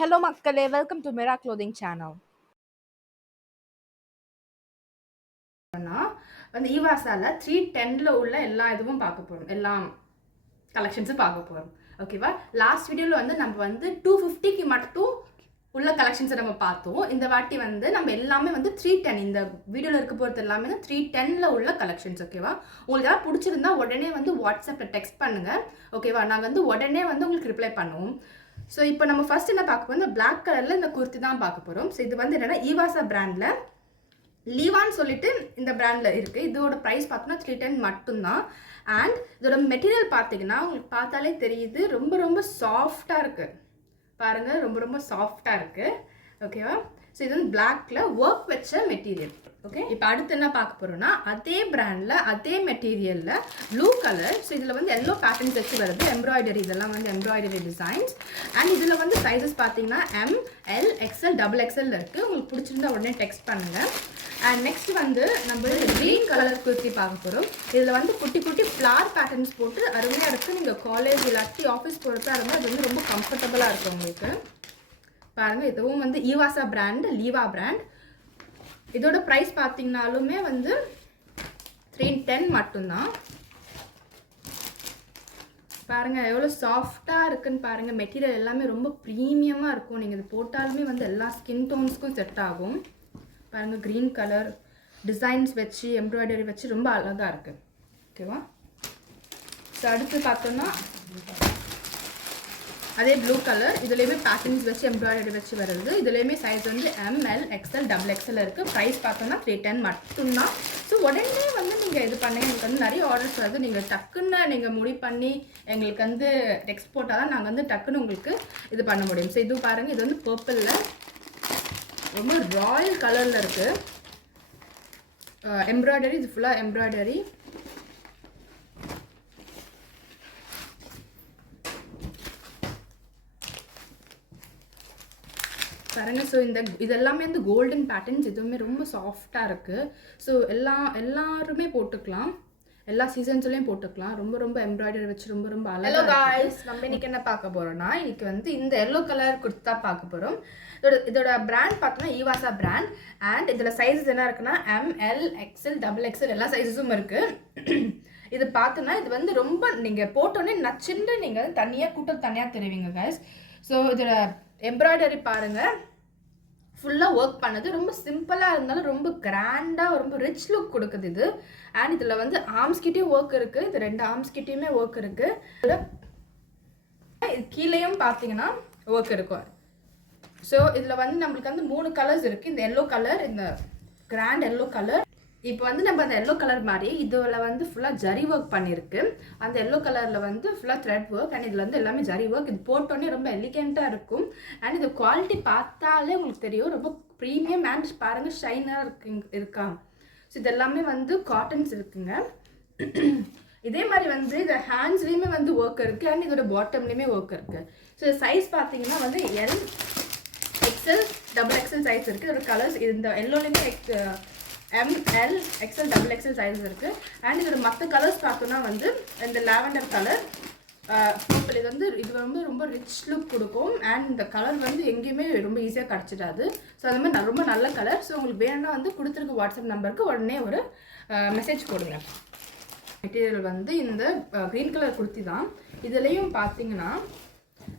Hello மக்களே, welcome to Mira Clothing Channel. வந்து ஈவாசால 310ல உள்ள எல்லா இதுவும் பார்க்க போறோம். எல்லா கலெக்ஷன்ஸும் பார்க்க போறோம். ஓகேவா? லாஸ்ட் வீடியோல வந்து நம்ம வந்து 250க்கு மட்டும் உள்ள கலெக்ஷன்ஸை நம்ம பார்த்தோம். இந்த வாட்டி வந்து நம்ம எல்லாமே வந்து 310 இந்த வீடியோல இருக்க போறது எல்லாமே 310ல உள்ள கலெக்ஷன்ஸ். ஓகேவா? உங்களுக்கு ஏதாவது பிடிச்சிருந்தா உடனே வந்து வாட்ஸ்அப்ல டெக்ஸ்ட் பண்ணுங்க. ஓகேவா? நாங்க வந்து உடனே வந்து உங்களுக்கு ரிப்ளை பண்ணுவோம். ஸோ இப்போ நம்ம ஃபர்ஸ்ட் என்ன பார்க்க போறோம், இந்த பிளாக் கலர்ல இந்த குர்த்தி தான் பார்க்க போறோம். ஸோ இது வந்து என்னன்னா ஈவாசா பிராண்ட்ல லீவான்னு சொல்லிட்டு இந்த பிராண்ட்ல இருக்கு. இதோட ப்ரைஸ் பார்த்தோம்னா 310 மட்டும்தான். அண்ட் இதோட மெட்டீரியல் பார்த்தீங்கன்னா உங்களுக்கு பார்த்தாலே தெரியுது, ரொம்ப ரொம்ப சாஃப்டா இருக்கு பாருங்க, ரொம்ப ரொம்ப சாஃப்டா இருக்கு. ஓகேவா? ஸோ இது வந்து பிளாக்ல ஒர்க் வச்ச மெட்டீரியல். ஓகே, இப்போ அடுத்து என்ன பார்க்க போறோம்னா அதே பிராண்ட்ல அதே மெட்டீரியல்ல ப்ளூ கலர். ஸோ இதில் வந்து எல்லோ பேட்டர்ன்ஸ் வச்சு வருது, எம்ப்ராய்டரி, இதெல்லாம் வந்து எம்ப்ராய்டரி டிசைன்ஸ். அண்ட் இதில் வந்து சைஸஸ் பார்த்தீங்கன்னா M, L, XL, XXL இருக்கு. உங்களுக்கு பிடிச்சிருந்தா உடனே டெக்ஸ்ட் பண்ணுங்க. அண்ட் நெக்ஸ்ட் வந்து நம்ம கிரீன் கலர் குர்த்தி பார்க்க போகிறோம். இதில் வந்து குட்டி குட்டி ஃப்ளார் பேட்டர்ன்ஸ் போட்டு அருமையாக இருக்குது. நீங்கள் காலேஜ் இல்லாட்டி ஆஃபீஸ் போகிறதா இருந்தால் அது வந்து ரொம்ப கம்ஃபர்டபுளாக இருக்கும் உங்களுக்கு. பாருங்கள், இதுவும் வந்து ஈவாசா பிராண்ட், லீவா பிராண்ட். இதோட ப்ரைஸ் பார்த்தீங்கன்னாலுமே வந்து 310 மட்டும்தான். பாருங்கள் எவ்வளோ சாஃப்டாக இருக்குன்னு பாருங்கள். மெட்டீரியல் எல்லாமே ரொம்ப ப்ரீமியமாக இருக்கும். நீங்கள் இது போட்டாலுமே வந்து எல்லா ஸ்கின் டோன்ஸ்க்கும் செட் ஆகும். பாருங்கள், க்ரீன் கலர் டிசைன்ஸ் வச்சு எம்ப்ராய்டரி வச்சு ரொம்ப அழகாக இருக்குது. ஓகேவா? ஸோ அடுத்து பார்த்தோன்னா அதே ப்ளூ கலர், இதுலேயுமே பேட்டர்ன்ஸ் வச்சு எம்ப்ராய்டரி வச்சு வருது. இதுலேயுமே சைஸ் வந்து M, L, XL, XXL இருக்குது. ப்ரைஸ் பார்த்தோன்னா 310 மட்டும்தான். ஸோ உடனே வந்து நீங்கள் இது பண்ணுங்க. எங்களுக்கு வந்து நிறைய ஆர்டர்ஸ் வருது. நீங்கள் டக்குன்னு நீங்கள் முடிவு பண்ணி எங்களுக்கு வந்து டெக்ஸ்ட் போட்டால் தான் நாங்கள் வந்து டக்குன்னு உங்களுக்கு இது பண்ண முடியும். ஸோ இது பாருங்கள், இது வந்து பர்பிளில் ரொம்ப ராயல் கலரில் இருக்குது. எம்ப்ராய்டரி, இது ஃபுல்லாக எம்ப்ராய்டரி. பாருங்க, ஸோ இதெல்லாமே வந்து கோல்டன் பேட்டர்ன்ஸ், இதுவுமே ரொம்ப சாஃப்டாக இருக்குது. ஸோ எல்லாருமே போட்டுக்கலாம், எல்லா சீசன்ஸ்லையும் போட்டுக்கலாம். ரொம்ப ரொம்ப எம்ப்ராய்டரி வச்சு ரொம்ப ரொம்ப அழகாக. ஹலோ காய்ஸ், நம்ம இன்னைக்கு என்ன பார்க்க போகிறோம்னா இன்னைக்கு வந்து இந்த எல்லோ கலர் குர்த்தா பார்க்க போகிறோம். இதோட பிராண்ட் பார்த்தோன்னா ஈவாசா பிராண்ட். அண்ட் இதில் சைஸஸ் என்ன இருக்குன்னா M, L, XL, XXL எல்லா சைஸஸும் இருக்குது. இது பார்த்தோன்னா இது வந்து ரொம்ப நீங்கள் போட்டோன்னே நச்சுன்னு நீங்கள் வந்து தனியாக தெரிவிங்க கைஸ். ஸோ இதோட எம்ப்ராய்டரி பாருங்கள், ஃபுல்லாக ஒர்க் பண்ணது ரொம்ப சிம்பிளாக இருந்தாலும் ரொம்ப கிராண்டாக ரொம்ப ரிச் லுக் கொடுக்குது இது. அண்ட் இதில் வந்து ஆர்ம்ஸ்கிட்டையும் ஒர்க் இருக்குது, இது 2 ஆர்ம்ஸ்கிட்டையுமே ஒர்க் இருக்குது. இது கீழேயும் பார்த்தீங்கன்னா ஒர்க் இருக்கும். ஸோ இதில் வந்து நம்மளுக்கு வந்து 3 கலர்ஸ் இருக்குது. இந்த எல்லோ கலர், இந்த கிராண்ட் எல்லோ கலர். இப்போ வந்து நம்ம அந்த எல்லோ கலர் மாதிரி இதில் வந்து ஃபுல்லாக ஜரி ஒர்க் பண்ணியிருக்கு. அந்த எல்லோ கலரில் வந்து ஃபுல்லாக த்ரெட் ஒர்க். அண்ட் இதில் வந்து எல்லாமே ஜரி ஒர்க். இது போட்டோன்னே ரொம்ப எலிகெண்ட்டாக இருக்கும். அண்ட் இது குவாலிட்டி பார்த்தாலே உங்களுக்கு தெரியும், ரொம்ப ப்ரீமியம். அண்ட் பாருங்கள், ஷைனாக இருக்கா. ஸோ இது எல்லாமே வந்து காட்டன்ஸ் இருக்குங்க. இதே மாதிரி வந்து இந்த ஹேண்ட்ஸ்லேயுமே வந்து ஒர்க் இருக்குது. அண்ட் இதோட பாட்டம்லேயுமே ஒர்க் இருக்குது. ஸோ சைஸ் பார்த்தீங்கன்னா வந்து L, XL, XXL சைஸ் இருக்குது. இதோட கலர்ஸ் இந்த எல்லோலேயுமே M, L, XL, XXL size இருக்குது. அண்ட் இதோட மற்ற கலர்ஸ் பார்த்தோன்னா வந்து இந்த லாவெண்டர் கலர், பர்பிள், இது வந்து ரொம்ப ரிச் லுக் கொடுக்கும். அண்ட் இந்த கலர் வந்து எங்கேயுமே ரொம்ப ஈஸியாக கிடச்சிடாது. ஸோ அது மாதிரி ரொம்ப நல்ல கலர். ஸோ உங்களுக்கு வேணும்னா வந்து கொடுத்துருக்க வாட்ஸ்அப் நம்பருக்கு உடனே ஒரு மெசேஜ் போடுங்க. மெட்டீரியல் வந்து இந்த க்ரீன் கலர் குர்த்தி தான். இதுலேயும் பார்த்தீங்கன்னா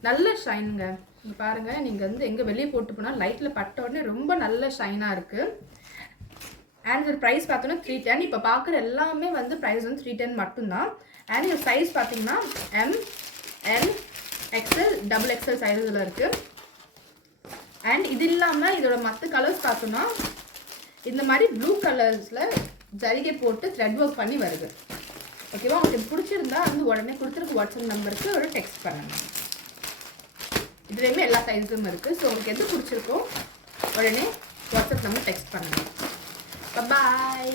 நல்ல ஷைனுங்க. நீங்கள் பாருங்கள், நீங்கள் வந்து எங்கே வெளியே போட்டு போனால் லைட்டில் பட்ட உடனே ரொம்ப நல்ல ஷைனாக இருக்குது. அண்ட் இதோட ப்ரைஸ் பார்த்தோன்னா 310. இப்போ பார்க்குற எல்லாமே வந்து ப்ரைஸ் வந்து 310 மட்டும்தான். அண்ட் இதோட சைஸ் பார்த்தீங்கன்னா M, L, XL, XXL சைஸில் இருக்குது. அண்ட் இது இல்லாமல் இதோட மற்ற கலர்ஸ் பார்த்தோன்னா இந்த மாதிரி ப்ளூ கலர்ஸில் ஜரிகை போட்டு த்ரெட் ஒர்க் பண்ணி வருது. ஓகேவா? உங்களுக்கு பிடிச்சிருந்தா வந்து உடனே கொடுத்துருக்க வாட்ஸ்அப் நம்பருக்கு ஒரு டெக்ஸ்ட் பண்ணுங்கள். இதுலேயுமே எல்லா சைஸும் இருக்குது. ஸோ உங்களுக்கு எது பிடிச்சிருக்கோ உடனே வாட்ஸ்அப் நம்பர் டெக்ஸ்ட் பண்ணுங்கள். Bye-bye.